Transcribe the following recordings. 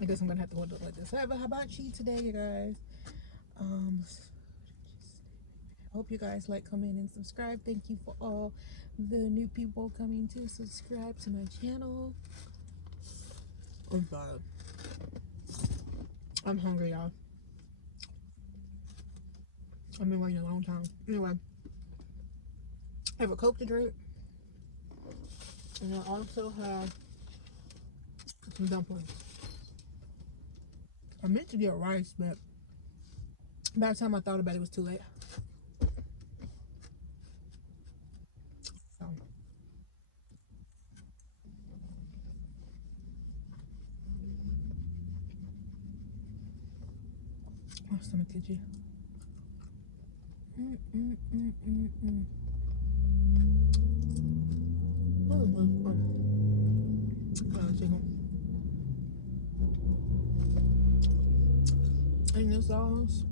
I guess I'm gonna have to hold it like this. I have a hibachi today, you guys. Um, hope you guys like, comment, and subscribe. Thank you for all the new people coming to subscribe to my channel. I'm sorry. I'm hungry, y'all. I've been waiting a long time. Anyway, I have a Coke to drink, and I also have some dumplings. I meant to get rice, but by the time I thought about it, it was too late. So, my stomach itchy. Chicken. And the sauce.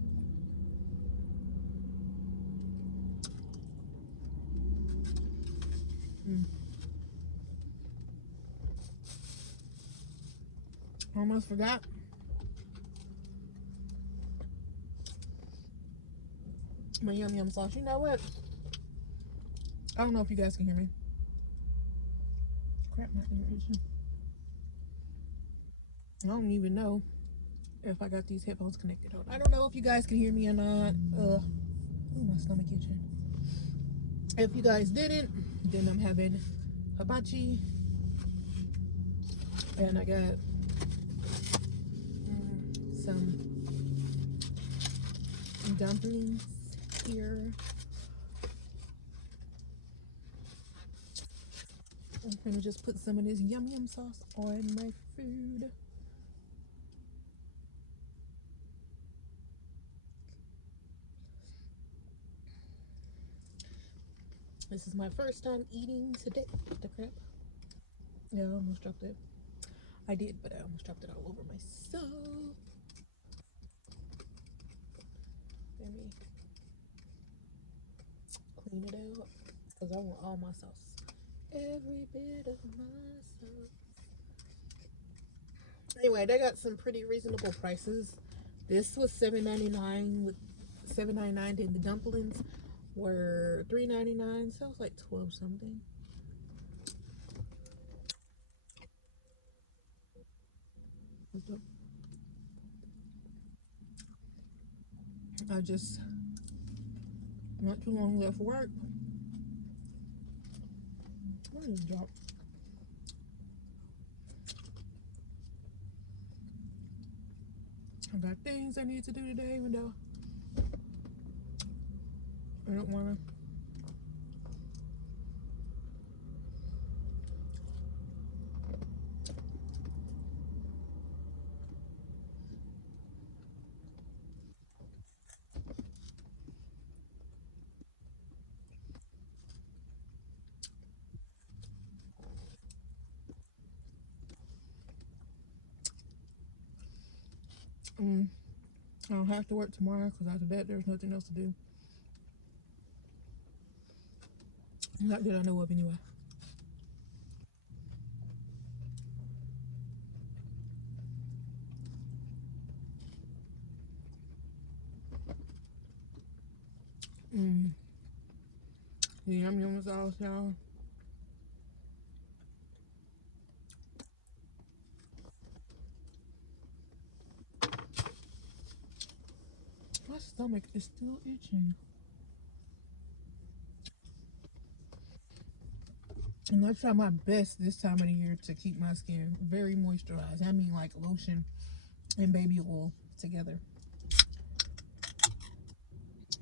Almost forgot. My yum yum sauce. You know what? I don't know if you guys can hear me. Crap, my ears. I don't even know if I got these headphones connected. I don't know if you guys can hear me or not. Ooh, my stomach itching. If you guys didn't, then I'm having hibachi, and I got some dumplings here. I'm gonna just put some of this yum yum sauce on my food. This is my first time eating today. The crap. Yeah, I almost dropped it. I did, but I almost dropped it all over myself. Let me clean it out because I want all my sauce. Every bit of my sauce. Anyway, they got some pretty reasonable prices. This was $7.99 with $7.99, and the dumplings were $3.99, so it was like 12 something. I just not too long left for work. What is drop? I got things I need to do today, even though I don't want to. I don't have to work tomorrow because after that, there's nothing else to do. Not that I know of, anyway. The yum yum sauce, y'all. My stomach is still itching. And I try my best this time of the year to keep my skin very moisturized. I mean, like lotion and baby oil together.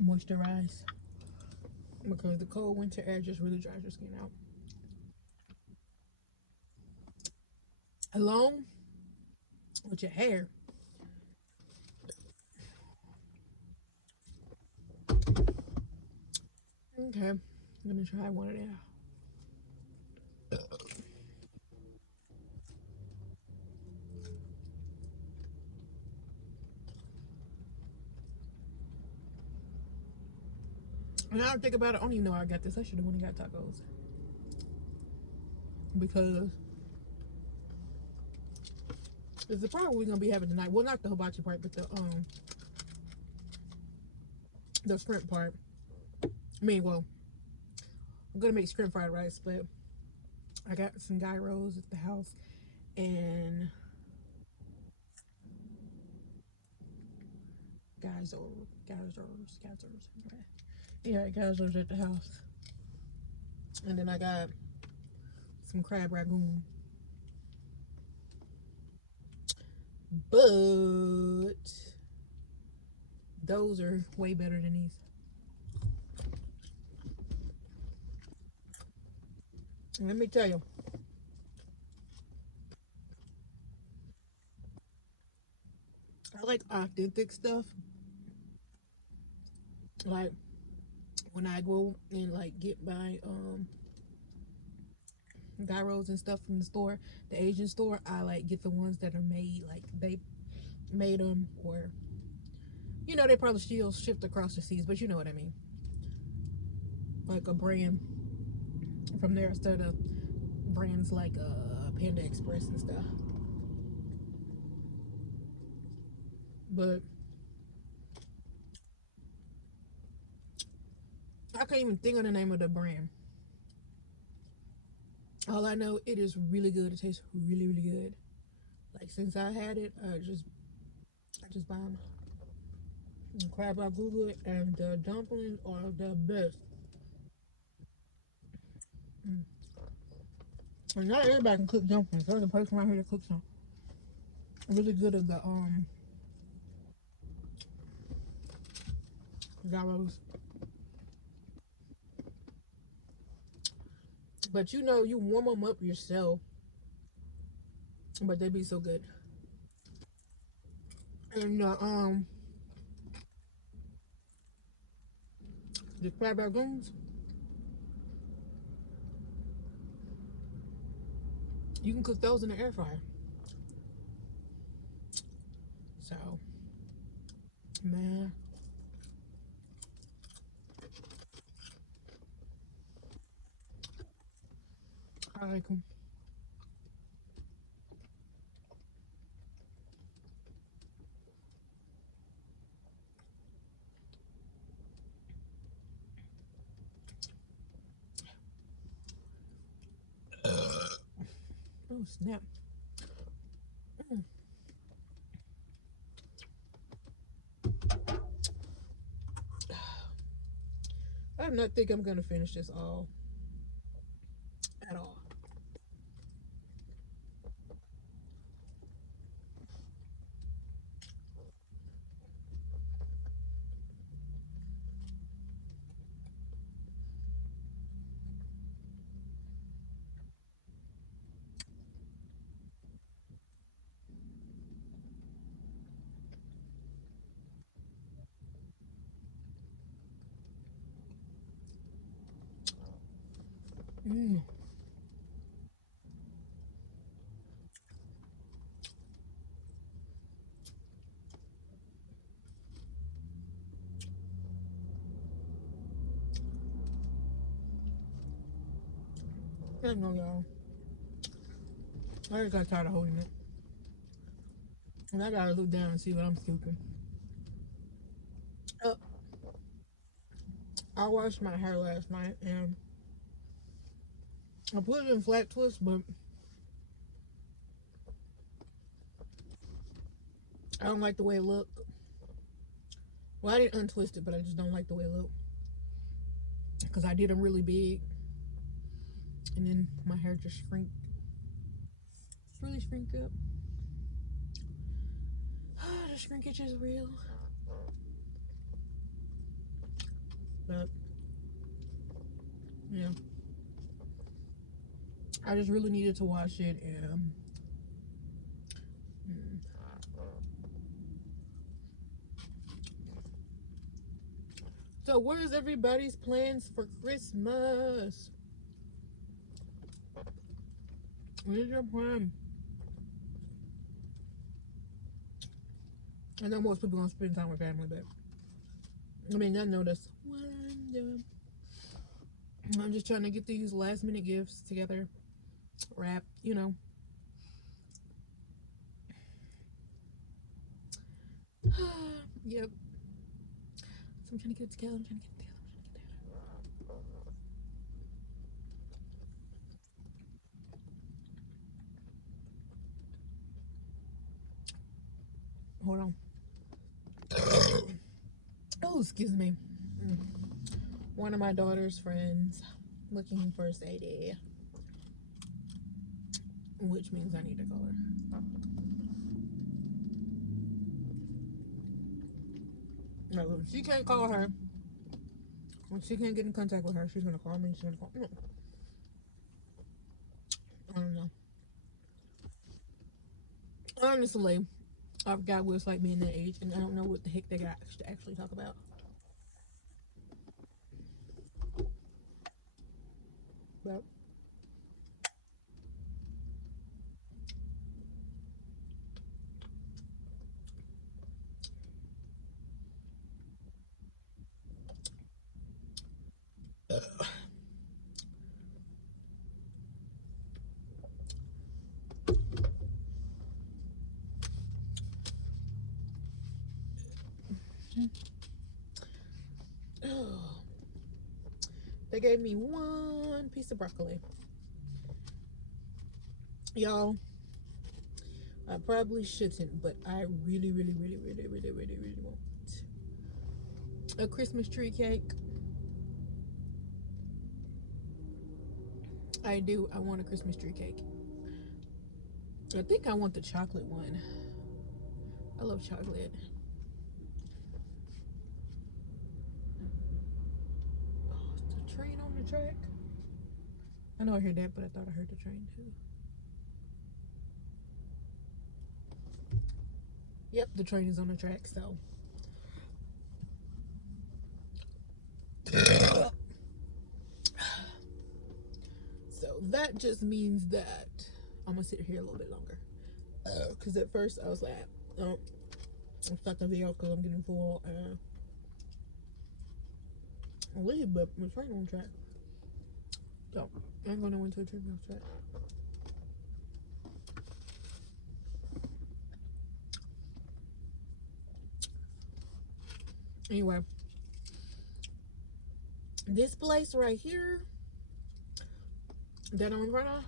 Moisturize. Because the cold winter air just really dries your skin out. Along with your hair. Okay, let me try one of them. And I don't think about it. I don't even know how I got this. I should have went and got tacos. Because It's the part we're gonna be having tonight. Well, not the hibachi part, but the shrimp part. I mean, well, I'm gonna make shrimp fried rice, but I got some gyros at the house and geysers. Yeah, geysers at the house, and then I got some crab ragoon. But those are way better than these. And let me tell you, I like authentic stuff. Like when I go and like get my gyros and stuff from the store, the Asian store, I like get the ones that are made like they made them, or they probably still shipped across the seas, but you know what I mean. Like a brand from there instead of brands like Panda Express and stuff. But I can't even think of the name of the brand. All I know, it is really good. It tastes really, really good. Like since I had it, I just buy them. The crab I Google it, and the dumplings are the best. Mm. And not everybody can cook dumplings. There's a person right here that cooks them really good at the gyros. But you warm them up yourself, but they be so good. And the crab rangoons, you can cook those in the air fryer. So, man, I like them. Oh snap! Mm. I do not think I'm gonna finish this all at all. Mm. I don't know, y'all. I just got tired of holding it, and I gotta look down and see what I'm scooping. Uh, I washed my hair last night, and I put it in flat twist, but I don't like the way it looked. Well, I didn't untwist it, but I just don't like the way it looked because I did them really big, and then my hair just really shrink up. The shrinkage is real. But yeah, I just really needed to wash it, and mm. So what is everybody's plans for Christmas? What is your plan? I know most people gonna spend time with family, but I mean, I know that's what I'm doing. I'm just trying to get these last minute gifts together, wrapped, Yep. So I'm trying to get it together. I'm trying to get it together. Hold on. Oh, excuse me. One of my daughter's friends looking for Sadie, which means I need to call her. No, she can't call her. When she can't get in contact with her, she's gonna call me. She's gonna call me. I don't know. Honestly, I've got what it's like being that age, and I don't know what the heck they got to actually talk about. But they gave me one piece of broccoli. Y'all, I probably shouldn't, but I really want a Christmas tree cake. I do. I want a Christmas tree cake. I think I want the chocolate one. I love chocolate. Oh, it's the train on the track. I know I heard that, but I thought I heard the train too. Yep, the train is on the track, so. So that just means that I'm gonna sit here a little bit longer. Because at first I was like, oh, I'll start the video because I'm getting full. Leave, but the train on track. So I ain't gonna went to a train on track. Anyway, this place right here that I'm in front of,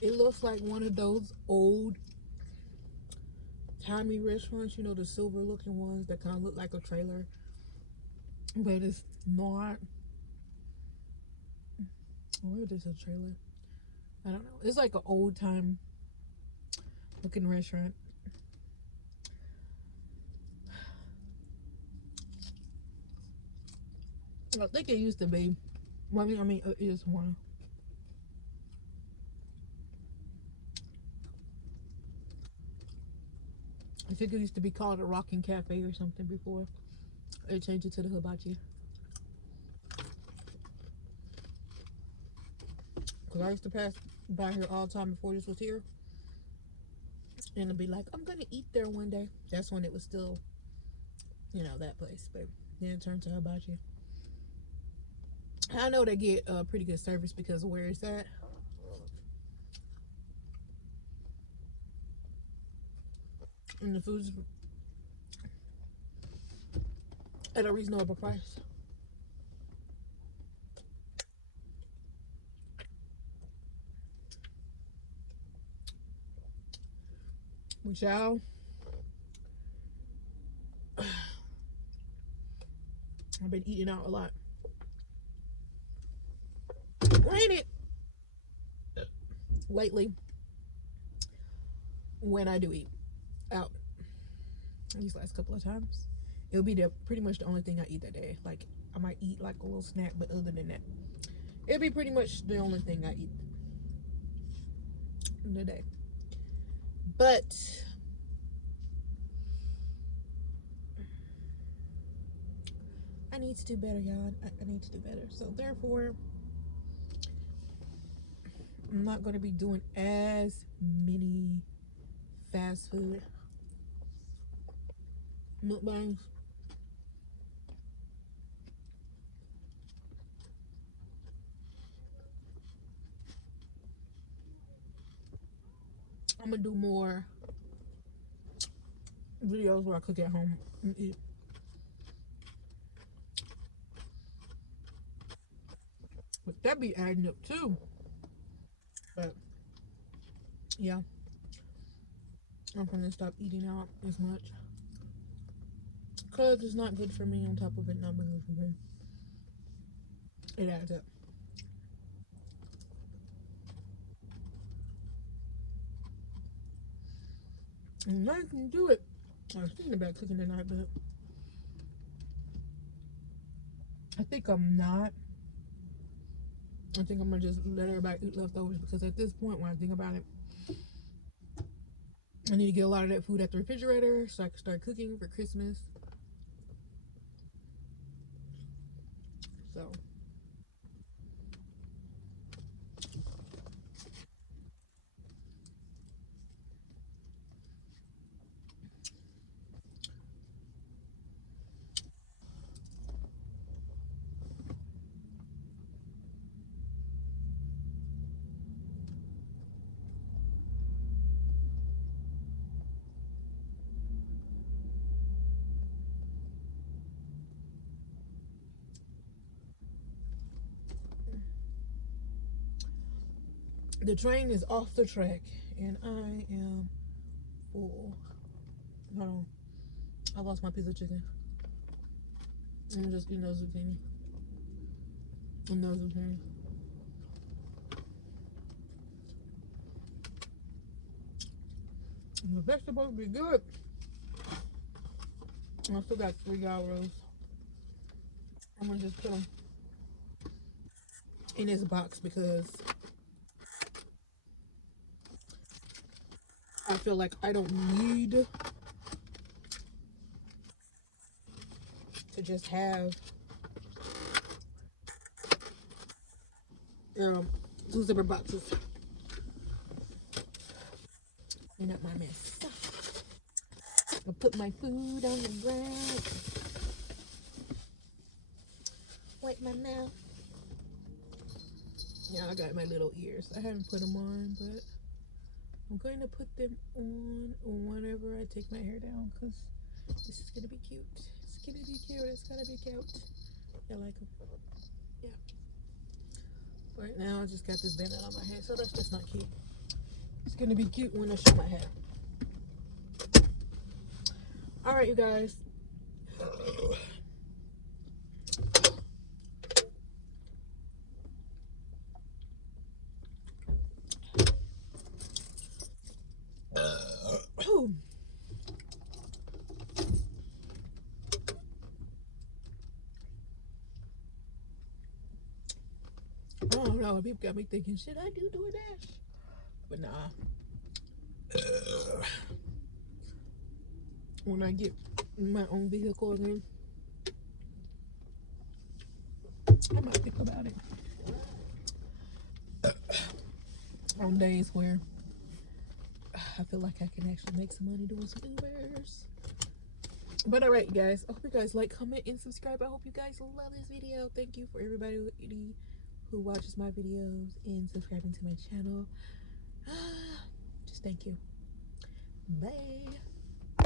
it looks like one of those old timey restaurants, you know, the silver looking ones that kind of look like a trailer, but it's not. Where is a trailer? I don't know. It's like an old time looking restaurant. I think it used to be. Well, I mean, it is one. I think it used to be called a Rocking Cafe or something before they changed it to the Hibachi. Because I used to pass by here all the time before this was here. And it'd be like, I'm going to eat there one day. That's when it was still, you know, that place. But then it turned to Hibachi. I know they get pretty good service because of where it's at. And the food's at a reasonable price. But y'all, I've been eating out a lot. Granted, lately, when I do eat out, these last couple of times, it'll be pretty much the only thing I eat that day. Like, I might eat like a little snack, but other than that, it'll be pretty much the only thing I eat in the day. But I need to do better, y'all. I need to do better. So therefore, I'm not going to be doing as many fast food mukbangs. I'm gonna do more videos where I cook at home and eat. But that be adding up too. But yeah, I'm gonna stop eating out as much. Cause it's not good for me, on top of it not being good for me. It adds up. And I can do it. I was thinking about cooking tonight, but I think I'm not. I think I'm gonna just let everybody eat leftovers, because at this point, when I think about it, I need to get a lot of that food at the refrigerator so I can start cooking for Christmas. So the train is off the track, and I am full. Hold on, I lost my piece of chicken. I'm just eating those zucchini. And those zucchini. The vegetables be good. I still got 3 hours. I'm gonna just put them in this box because I feel like I don't need to just have 2 separate boxes. Clean up my mess. I'll put my food on the ground. Wipe my mouth. Yeah, I got my little ears. I haven't put them on, but I'm going to put them on whenever I take my hair down, because this is going to be cute. It's going to be cute. It's going to be cute. I like them. Yeah. Right now, I just got this bandit on my head, so that's just not cute. It's going to be cute when I show my head. All right, you guys. I don't know. People got me thinking, should I do DoorDash? But nah. When I get my own vehicle again, I might think about it. On days where I feel like I can actually make some money doing some Ubers. But alright, guys. I hope you guys like, comment, and subscribe. I hope you guys love this video. Thank you for everybody who watches my videos and subscribing to my channel. Just thank you. Bye.